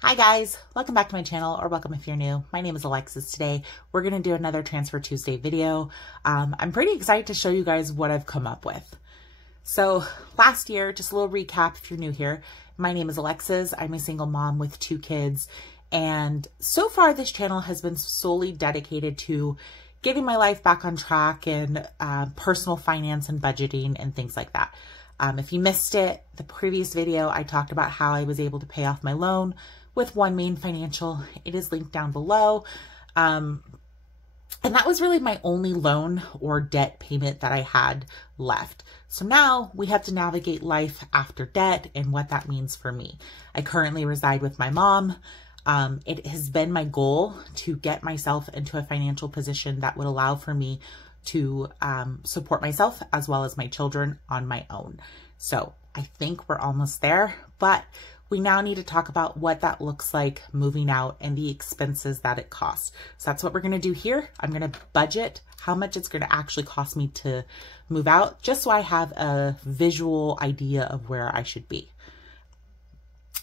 Hi guys, welcome back to my channel, or welcome if you're new. My name is Alexis. Today we're going to do another Transfer Tuesday video. I'm pretty excited to show you guys what I've come up with. So last year, just a little recap if you're new here, my name is Alexis. I'm a single mom with 2 kids, and so far this channel has been solely dedicated to getting my life back on track and personal finance and budgeting and things like that. If you missed it, the previous video I talked about how I was able to pay off my loan with OneMain Financial. It is linked down below. And that was really my only loan or debt payment that I had left. So now we have to navigate life after debt and what that means for me. I currently reside with my mom. It has been my goal to get myself into a financial position that would allow for me to support myself as well as my children on my own. So I think we're almost there, but we now need to talk about what that looks like moving out and the expenses that it costs. So that's what we're going to do here. I'm going to budget how much it's going to actually cost me to move out, just so I have a visual idea of where I should be.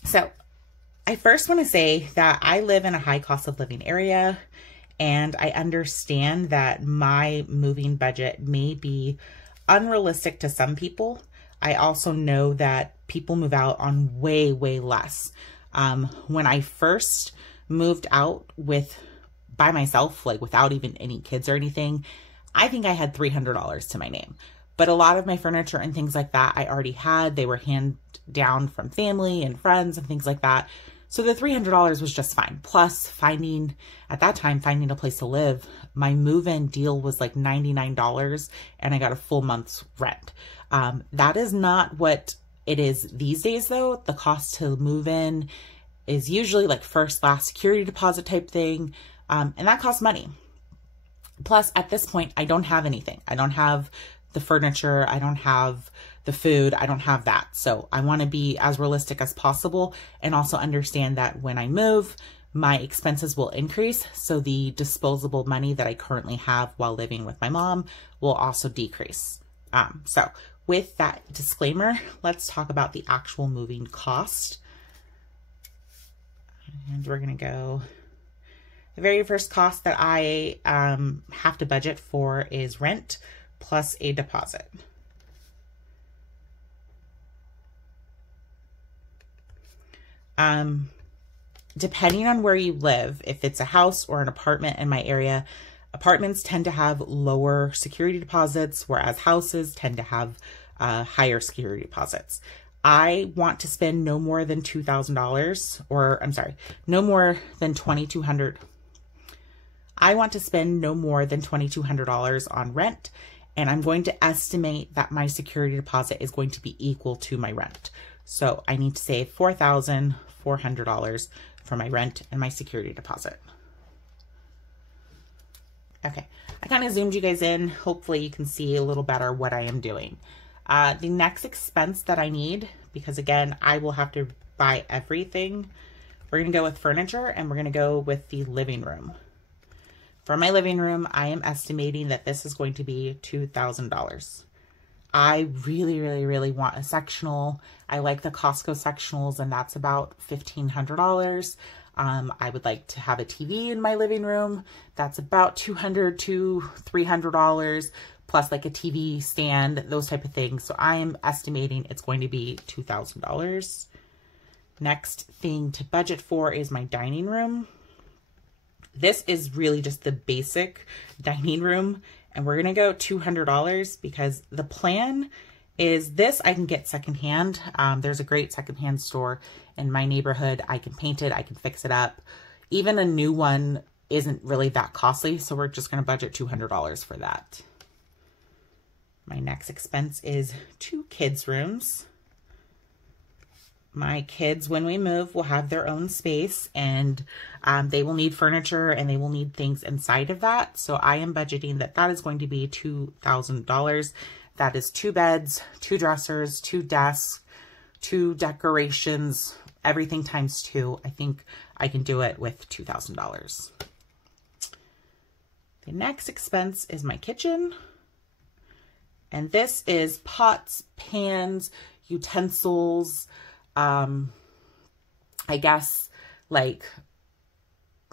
So I first want to say that I live in a high cost of living area, and I understand that my moving budget may be unrealistic to some people. I also know that people move out on way, way less. When I first moved out by myself, like without even any kids or anything, I think I had $300 to my name. But a lot of my furniture and things like that I already had. They were hand down from family and friends and things like that. So the $300 was just fine. Plus at that time, finding a place to live, my move-in deal was like $99 and I got a full month's rent. That is not what it is these days though. The cost to move in is usually like first, last security deposit type thing. And that costs money. Plus at this point, I don't have anything. I don't have the furniture. I don't have the food. I don't have that. So I want to be as realistic as possible and also understand that when I move, my expenses will increase. So the disposable money that I currently have while living with my mom will also decrease. So with that disclaimer, let's talk about the actual moving cost. And we're going to go, the very first cost that I have to budget for is rent plus a deposit. Depending on where you live, if it's a house or an apartment in my area, apartments tend to have lower security deposits, whereas houses tend to have higher security deposits. I want to spend no more than $2,000, or I'm sorry, no more than $2,200. I want to spend no more than $2,200 on rent, and I'm going to estimate that my security deposit is going to be equal to my rent. So I need to save $4,400 for my rent and my security deposit. Okay, I kind of zoomed you guys in. Hopefully you can see a little better what I am doing. The next expense that I need, because again, I will have to buy everything. We're going to go with furniture, and we're going to go with the living room. For my living room, I am estimating that this is going to be $2,000. I really, really, really want a sectional. I like the Costco sectionals, and that's about $1,500. I would like to have a TV in my living room. That's about $200 to $300, plus like a TV stand, those type of things. So I am estimating it's going to be $2,000. Next thing to budget for is my dining room. This is really just the basic dining room, and we're going to go $200 because the plan is this I can get secondhand. There's a great secondhand store in my neighborhood. I can paint it. I can fix it up. Even a new one isn't really that costly, so we're just going to budget $200 for that. My next expense is 2 kids' rooms. My kids, when we move, will have their own space, and they will need furniture and they will need things inside of that. So I am budgeting that that is going to be $2,000. That is 2 beds, 2 dressers, 2 desks, 2 decorations, everything times 2. I think I can do it with $2,000. The next expense is my kitchen. And this is pots, pans, utensils, I guess like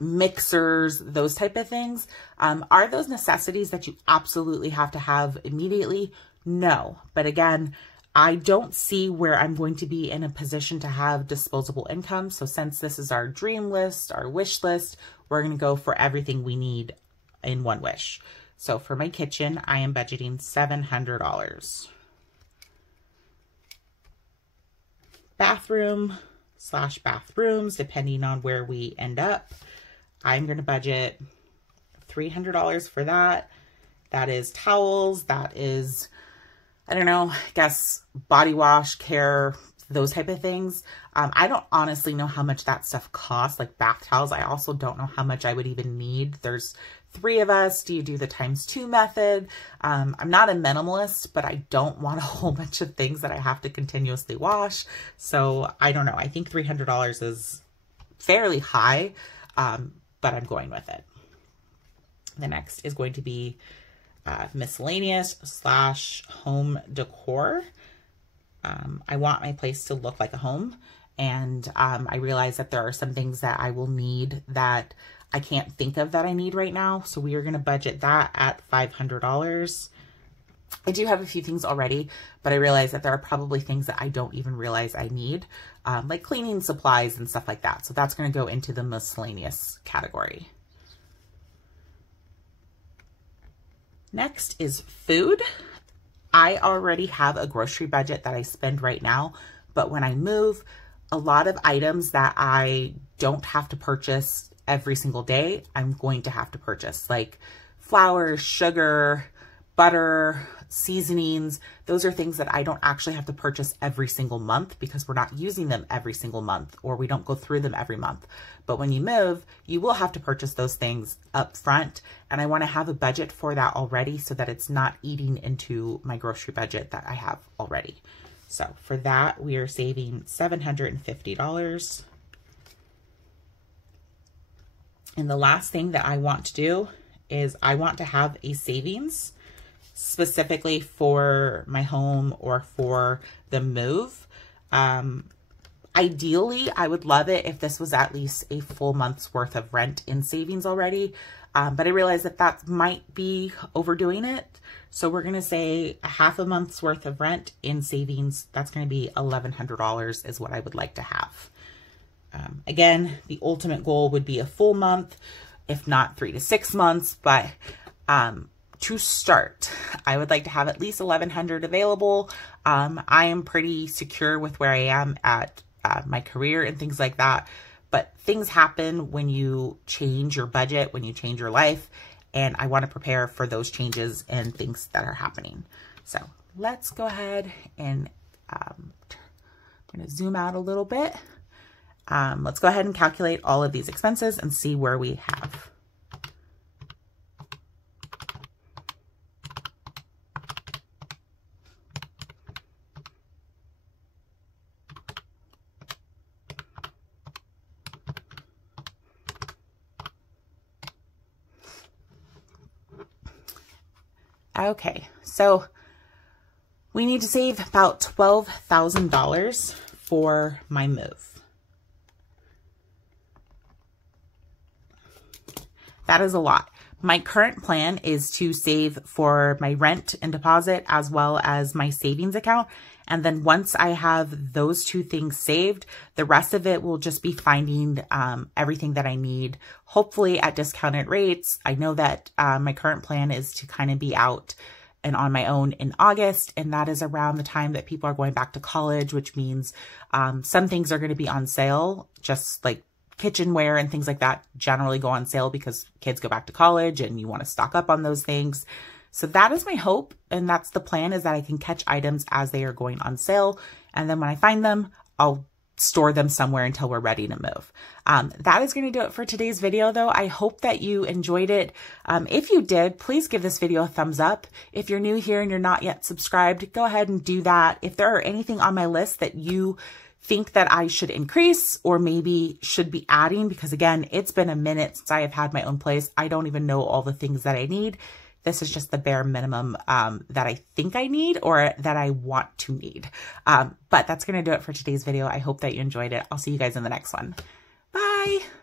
mixers, those type of things. Are those necessities that you absolutely have to have immediately? No. But again, I don't see where I'm going to be in a position to have disposable income. So since this is our dream list, our wish list, we're going to go for everything we need in one wish. So for my kitchen, I am budgeting $700. Bathroom / bathrooms, depending on where we end up, I'm going to budget $300 for that. That is towels. That is, I don't know, I guess body wash, care, those type of things. I don't honestly know how much that stuff costs, like bath towels. I also don't know how much I would even need. There's 3 of us. Do you do the ×2 method? I'm not a minimalist, but I don't want a whole bunch of things that I have to continuously wash. So I don't know. I think $300 is fairly high, but I'm going with it. The next is going to be miscellaneous / home decor. I want my place to look like a home, and I realize that there are some things that I will need that I can't think of that I need right now. So we are going to budget that at $500. I do have a few things already, but I realize that there are probably things that I don't even realize I need, like cleaning supplies and stuff like that. So that's going to go into the miscellaneous category. Next is food. I already have a grocery budget that I spend right now, but when I move, a lot of items that I don't have to purchase every single day, I'm going to have to purchase, like flour, sugar, butter, seasonings. Those are things that I don't actually have to purchase every single month because we're not using them every single month, or we don't go through them every month. But when you move, you will have to purchase those things up front. And I want to have a budget for that already so that it's not eating into my grocery budget that I have already. So for that, we are saving $750. And the last thing that I want to do is I want to have a savings specifically for my home or for the move. Ideally, I would love it if this was at least a full month's worth of rent in savings already. But I realize that that might be overdoing it. So we're going to say a half a month's worth of rent in savings. That's going to be $1,100 is what I would like to have. Again, the ultimate goal would be a full month, if not 3 to 6 months. But to start, I would like to have at least $1,100 available. I am pretty secure with where I am at my career and things like that. But things happen when you change your budget, when you change your life. And I want to prepare for those changes and things that are happening. So let's go ahead and I'm going to zoom out a little bit. Let's go ahead and calculate all of these expenses and see where we have. Okay, so we need to save about $12,000 for my move. That is a lot. My current plan is to save for my rent and deposit as well as my savings account. And then once I have those 2 things saved, the rest of it will just be finding everything that I need, hopefully at discounted rates. I know that my current plan is to kind of be out and on my own in August. And that is around the time that people are going back to college, which means some things are going to be on sale, just like kitchenware and things like that generally go on sale because kids go back to college and you want to stock up on those things. So that is my hope. And that's the plan, is that I can catch items as they are going on sale. And then when I find them, I'll store them somewhere until we're ready to move. That is going to do it for today's video though. I hope that you enjoyed it. If you did, please give this video a thumbs up. If you're new here and you're not yet subscribed, go ahead and do that. If there are anything on my list that you think that I should increase or maybe should be adding, because again, it's been a minute since I have had my own place. I don't even know all the things that I need. This is just the bare minimum that I think I need or that I want to need. But that's going to do it for today's video. I hope that you enjoyed it. I'll see you guys in the next one. Bye. Bye.